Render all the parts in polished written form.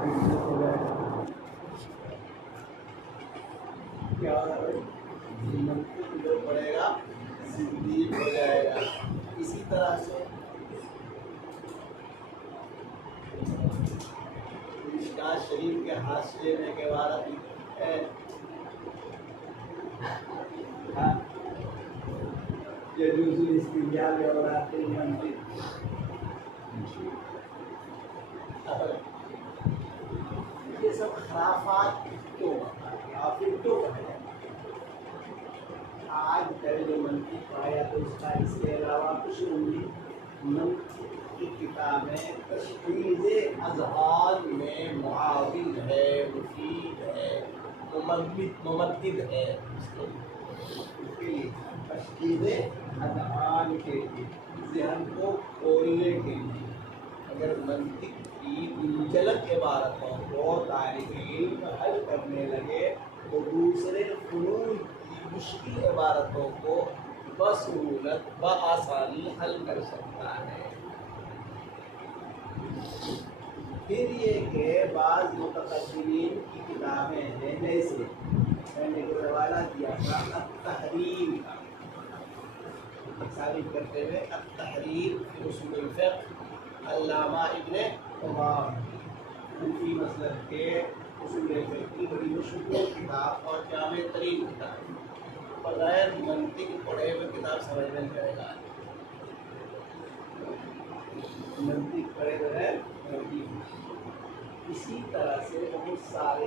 ہو جائے گا کیا منطق جو پڑے گا زندگی ہو جائے گا. اسی طرح سے مشکات شریف کے حاشیے میں کے عبارت ہے یجوز الاستنجاء بعورات المنزل. یہ سب خرافات کیوں کافر کیوں کہا جائے؟ آج کل جو منطق پڑھایا تو اس کا اس کے علاوہ کچھ نہیں. منطق کی کتابیں تشخیص اذہان میں معاون ہے، مفید ہے، ممدد ہے. اس کے لیے تشخیص اذہان کے لیے، ذہن کو کھولنے کے لیے. اگر منطق کی منجلک عبارتوں کو طالب علم حل کرنے لگے تو دوسرے فنون کی مشکل عبارتوں کو بسہولت بآسانی حل کر سکتا ہے. پھر یہ کہ بعض متقدمین کی کتابیں ہیں، جیسے میں نے جو حوالہ دیا تھا التحریر کا، ثابت کرتے ہوئے التحریر فی اصول الفقہ، علامہ ابن عمر حنفی مسلک کے اصول فقہ کی بڑی مشہور کتاب اور جامع ترین کتاب. بغیر منطق پڑھے ہوئے کتاب سمجھ میں نہیں کرے گا. منطق پڑھے بغیر اسی طرح سے بہت سارے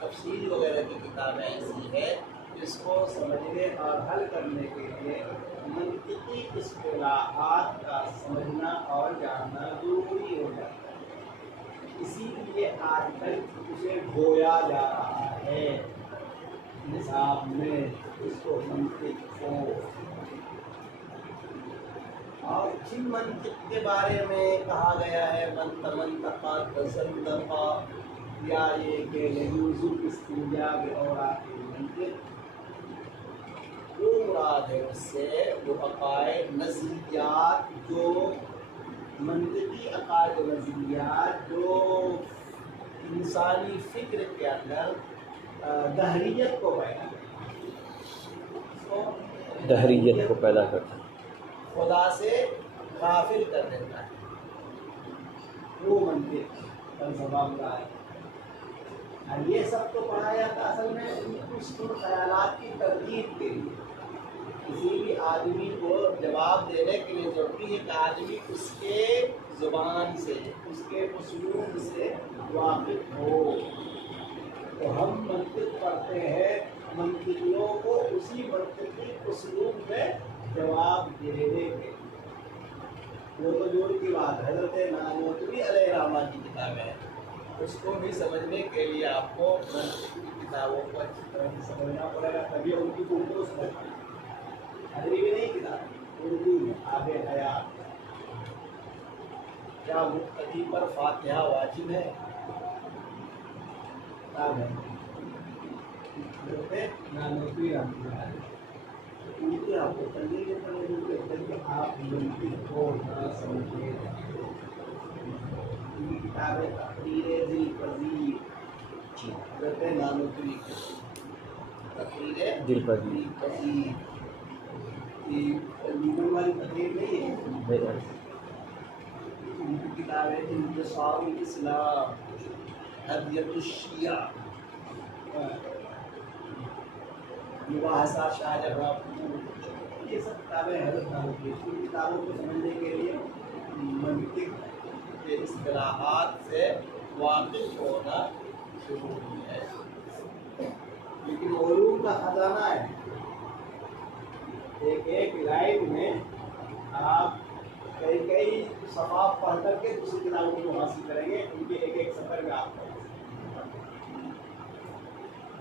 تفصیل وغیرہ کی کتابیں ایسی ہیں جس کو سمجھنے اور حل کرنے کے لیے منطقی اصطلاحات کا سمجھنا اور جاننا ضروری ہو جاتا ہے. اسی لیے آج کل اسے ڈھویا جا رہا ہے نصاب میں، اس کو منطق کو. اور جن منطق کے بارے میں کہا گیا ہے منطق تصدق، یا یہ کہ یجوز الاستنجاء بعورات المنطق، وہ مراد ہے اس سے وہ عقائد نظریات، جو منطقی عقائد و نظریات جو انسانی فکر کے اندر دہریت کو پیدا کرتا ہے، خدا سے غافل کر دیتا ہے. وہ منطق فلسفہ ہوتا ہے. اور یہ سب تو پڑھا جاتا اصل میں اس خیالات کی تردید کے لیے. کسی بھی آدمی کو جواب دینے کے لیے ضروری ہے کہ آدمی اس کے زبان سے، اس کے اسلوب سے واقف ہو. تو ہم منطق پڑھتے ہیں، منطقیوں کو اسی منطقی اسلوب میں جواب دینے کے. وہ تو جوڑ کی بات ہے، حضرت نانوتوی علیہ الرحمہ کی کتاب ہے، اس کو بھی سمجھنے کے لیے آپ کو منطق کی کتابوں کو اچھی طرح سے سمجھنا پڑے گا، تبھی ان کی اردو سمجھ پائیں. عربی میں نہیں کتاب، اردو میں آب حیات. کیا مقتدی پر فاتحہ واجب ہے؟ کتاب ہے حضرت نانوتوی رحمۃ اللہ. اردو آپ کو پڑھنے کے پڑھنے آپ منطق کو نہ سمجھے. ان کی کتاب ہے تقریر ذی الفضیل، حضرت نانوتوی کی تقریر ذی الفضیل. لیبر والی تقریر نہیں ہے، ان کی کتاب ہے انتصار الاسلام، حدیت الشیعہ، مباحثہ شاہ جہاں. یہ سب کتابیں حضرت نانوتوی. ان کتابوں کو سمجھنے کے لیے منطق کے اصطلاحات سے واقف ہونا ضروری ہے. لیکن علوم کا خزانہ ہے. ایک لائن میں آپ کئی صفحات پڑھ کر کے دوسری کتابوں کو حاصل کریں گے. ان کے ایک سفر میں آپ کو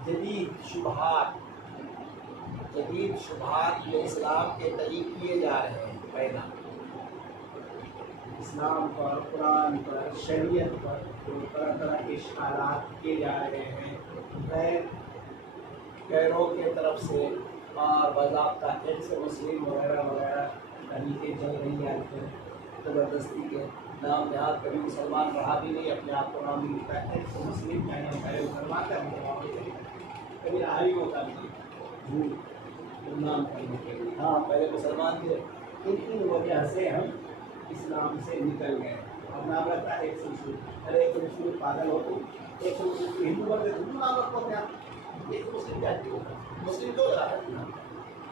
جدید شبہات جو اسلام کے تحریک کیے جا رہے ہیں، پیدا اسلام پر، قرآن پر، شریعت پر جو طرح طرح کے اشکالات کیے جا رہے ہیں غیروں کے طرف سے، اور باضابطہ حفظ مسلم وغیرہ وغیرہ تحریکیں چل رہی ہیں زبردستی کے. نام نہاد کبھی مسلمان رہا بھی نہیں، اپنے آپ کو نام بھی کہتے ہیں تو مسلم کہنے پہلے مسلمان کا کبھی رہا ہی ہوتا نہیں جھوٹ نام کرنے کے لیے، ہاں پہلے مسلمان تھے، ان وجہ سے ہم اسلام سے نکل گئے۔ اب نام رکھتا ہے ایک سلسلے، ارے ایک سلسلے پاگل ہو تم، ایک سلسلے ہندو بن گئے ہندو نام رکھو اپنے آپ، ایک مسلم کیا مسلم تو رہا ہے،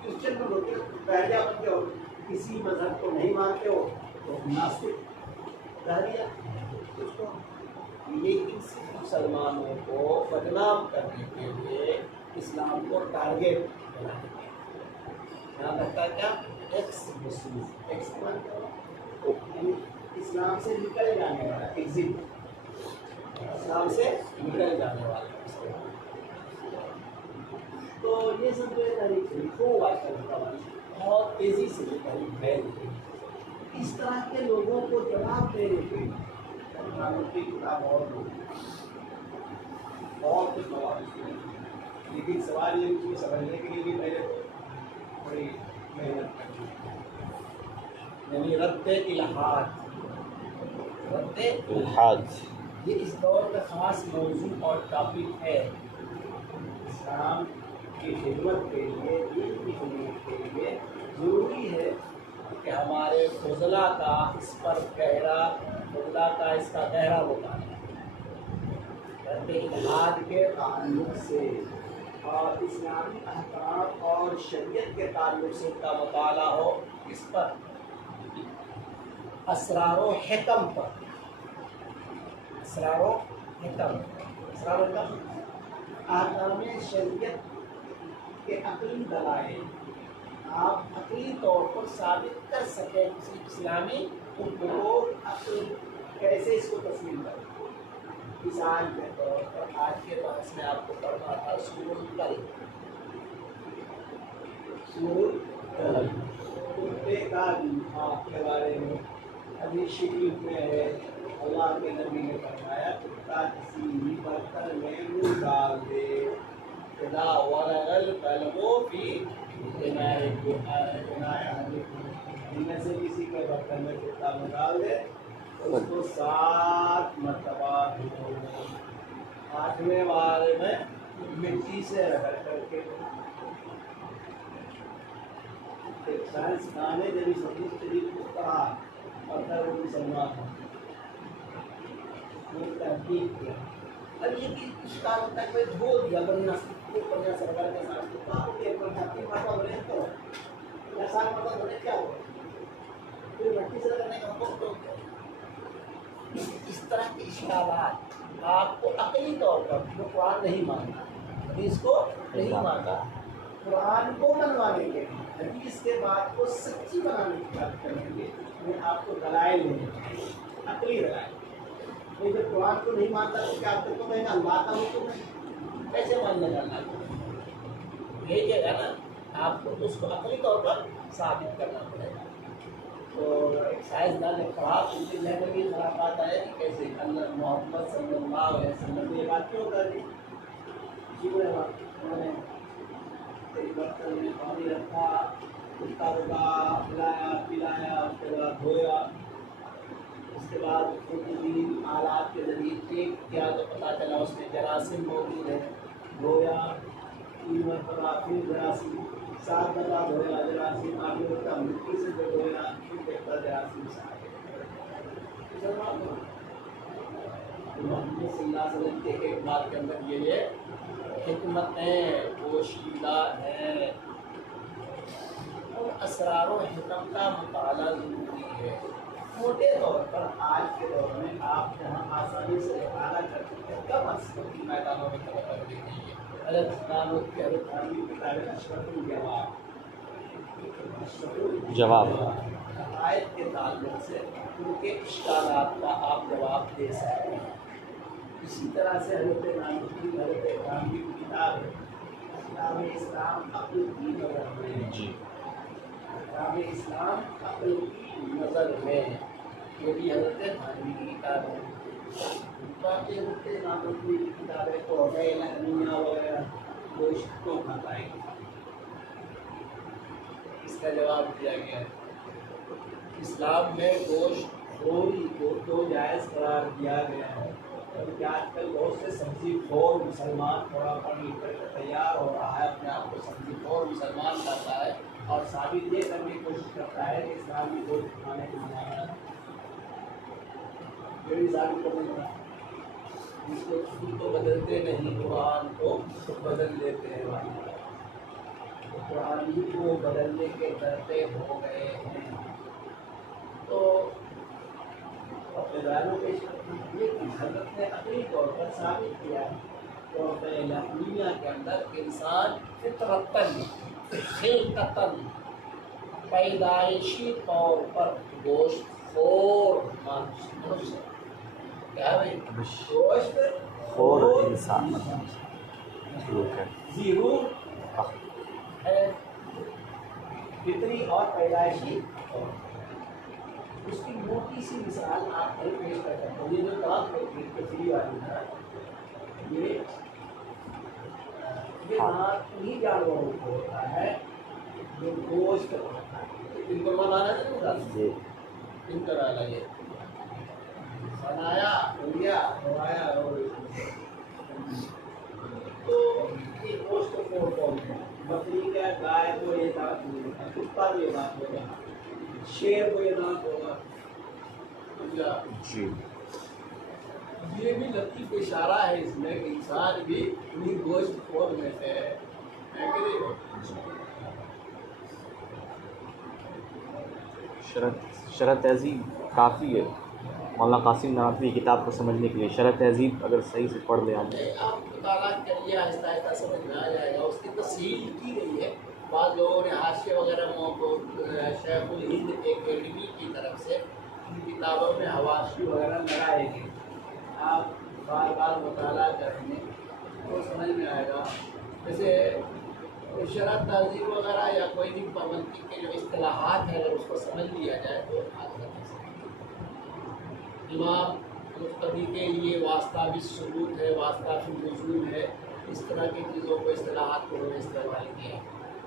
کرسچن کو لوگ پہلے بنتے ہو، کسی مذہب کو نہیں مانتے ہو تو ناستک کہہ دیا اس کو، لیکن صرف مسلمانوں کو بدنام کرنے کے لیے اسلام کو ٹارگیٹ بنانے کے لیے یہاں رکھتا ہے کیا ایکس مسلم، ایکس یعنی اسلام سے نکل جانے والا، ایگزٹ، اسلام سے نکل جانے والا۔ تو یہ سب جو ہے تاریخ خوب آج کل بہت تیزی سے تاریخ پھیل رہی ہے، اس طرح کے لوگوں کو جواب دینے کے لیے کی کتاب اور بہت کچھ مواد، لیکن سوال یہ اس کو سمجھنے کے لیے بھی پہلے تو بڑی محنت کرنی، یعنی رد الحاد، رد الحاد یہ اس دور کا خاص موضوع اور ٹاپک ہے۔ اسلام کی خدمت کے لیے، دین کی خدمت کے لیے ضروری ہے کہ ہمارے فضلا کا اس پر فضلا کا اس کا گہرا مطالعہ، رد الحاد کے تعلق سے اور اسلامی احکام اور شریعت کے تعلق سے کا مطالعہ ہو، اس پر اسرار و حکم پر، اسرار و حکم، اسرار و حکم احکام شریعت کے عقلی دلائل آپ عقلی طور پر ثابت کر سکیں کسی اسلامی حکم کو، عقل کیسے اس کو تسلیم کریں۔ مثال کے طور پر آج کے بحث میں آپ کو پڑھنا تھا سورۃ القلم، سورۃ القلم کتے کا آپ کے بارے میں حدیث شریف میں ہے، اللہ کے نبی نے فرمایا کتا کسی بھی برتن میں منہ ڈال دے، اذا ولغ القلب فی اناء احدکم، ان میں سے کسی کے برتن میں کتا منہ ڈال دے اس کو 7 مرتبہ دھو، 8ویں بار میں مٹی سے رگڑ کر کے۔ سائنس دانے جب اس حدیث شریف کو پڑھا اور پھر وہ مسلمان ہو تحقیق کیا، اب یہ کہ اشکال تک میں دھو دیا بننا کو پڑھنا سے رگڑ کے ساتھ آپ کو ایک بار تحقیق مرتبہ بنے تو یا 7 مرتبہ بنے کیا ہو، پھر مٹی سے رگڑنے کا حکم تو اس طرح کے اشکالات آپ کو عقلی طور پر جو قرآن نہیں مانتا، حدیث کو نہیں مانتا، قرآن کو منوانے کے لیے، حدیث کے بات کو سچی بنانے کی بات کریں گے، میں آپ کو دلائل دیں گے، عقلی دلائل۔ کوئی جب قرآن کو نہیں مانتا تو کیا آپ کو کہے گا اللہ کا حکم ہے، کیسے ماننے کا اللہ کا، یہی ہے نا، آپ کو اس کو عقلی طور پر ثابت کرنا پڑے گا۔ تو ایک سائنسدان نے کہا ان کے ذہن میں بھی خرافات آئے کہ کیسے اللہ محمد صلی اللہ علیہ وسلم نے یہ بات کیوں کر دی، انہوں نے ایک برتن میں پانی رکھا، کتا رکا، کھلایا پلایا، اس کے بعد دھویا، اس کے بعد آلات کے ذریعے چیک کیا تو پتہ چلا اس میں جراثیم موجود ہے، دھویا 3 مرتبہ، پھر جراثیم 7 مرتبہ دھویا، جراثیم آگے ہوتا مٹی سے جو دھویا پھر دیکھتا جراثیم سے آگے۔ محمد صلی اللہ علیہ وسلم کے ایک بات کے اندر یہ حکمتیں پوشیدہ ہیں، اور اسرار و حکم کا مطالعہ ضروری ہے۔ موٹے طور پر آج کے دور میں آپ جہاں آسانی سے احاطہ کر سکتے ہیں کم از کم کی میدانوں میں خبر کر دی گئی ہے۔ حضرت نانوت کے حضرت خانوی کتاب اشرف الجواب آیت کے تعلق سے ان کے اشکالات کا آپ جواب دے سکتے ہیں۔ اسی طرح سے حضرت نانوت کی حضرت خانوی کی کتاب ہے احکام اسلام عقل کی نظر میں، احکام اسلام عقل کی نظر میں، یہ بھی حضرت خانوی کی کتاب ہے۔ باقی حضرت نانوت کی کتابیں تو میاں وغیرہ گوشت کو کھاتا ہے، اس کا جواب دیا گیا ہے۔ اسلام میں گوشت خوری کو جائز قرار دیا گیا ہے، کیونکہ آج کل بہت سے سبزی خور مسلمان تھوڑا پڑھ لکھ کر تیار ہو رہا ہے، اپنے آپ کو سبزی خور مسلمان کرتا ہے اور ثابت یہ کرنے کی کوشش کرتا ہے کہ اسلام میں گوشت کھانے کو منع ہے، یہ ثابت کرنے کا اس کو خود تو بدلتے نہیں، قرآن کو بدل دیتے ہیں، قرآن ہی کو بدلنے کے ڈرتے ہو گئے ہیں۔ تو اپنے دائروں پیش کرتے ہیں کہ حضرت نے عقلی طور پر ثابت کیا ہے تو دنیا کے اندر انسان فطرتاً خلقتاً پیدائشی طور پر گوشت خور منحوس ہے۔ کیا ہے بھائی؟ گوشت خور انسان زیرو ہے، فطری اور پیدائشی طور پر۔ اس کی موٹی سی مثال آپ کو پیش کر سکتے ہیں، یہ جو دانت ہوتی ہے کچری والی نا، یہ دانت انہیں جانوروں کو ہوتا ہے جو گوشت ہوتا ہے، ان کو بنانا نہیں ہوتا، ان کا والا یہ بنایا لیا بنایا اور تو یہ گوشت کو کون ہے؟ بکری کا گائے کو یہ دانت نہیں ہوتا، کتا کو یہ دانت ہوگا، شیر کو یہ دانت ہوگا، جی یہ بھی لطیف اشارہ ہے اس میں کہ انسان بھی انہیں گوشت خور میں سے ہے کہ نہیں؟ شرح تہذیب کافی ہے مولانا قاسم نانوتوی کی کتاب کو سمجھنے کے لیے۔ شرح تہذیب اگر صحیح سے پڑھ لیں آپ آپ مطالعہ کریے، آہستہ آہستہ سمجھ میں آ جائے گا، اس کی تفصیل کی گئی ہے، بعض لوگوں نے حاشیے وغیرہ شیخ الہند اکیڈمی کی طرف سے ان کتابوں میں حواشی وغیرہ لگائے گئے، آپ بار بار مطالعہ کریں گے تو سمجھ میں آئے گا۔ جیسے شرح تہذیب وغیرہ یا کوئی بھی منطق کے جو اصطلاحات ہیں اگر اس کو سمجھ لیا جائے تو امام مقتدی کے لیے واسطہ بھی ثبوت ہے، واسطہ بھی نزول ہے، اس طرح کی چیزوں کو اصطلاحات کو انہوں نے استعمال کیا،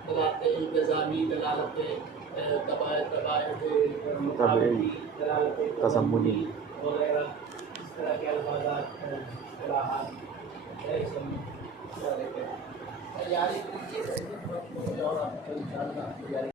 دلالت التزامی، دلالت تضمنی وغیرہ اس طرح کے الفاظات اصطلاحات تیاری کیجیے اور ان شاء اللہ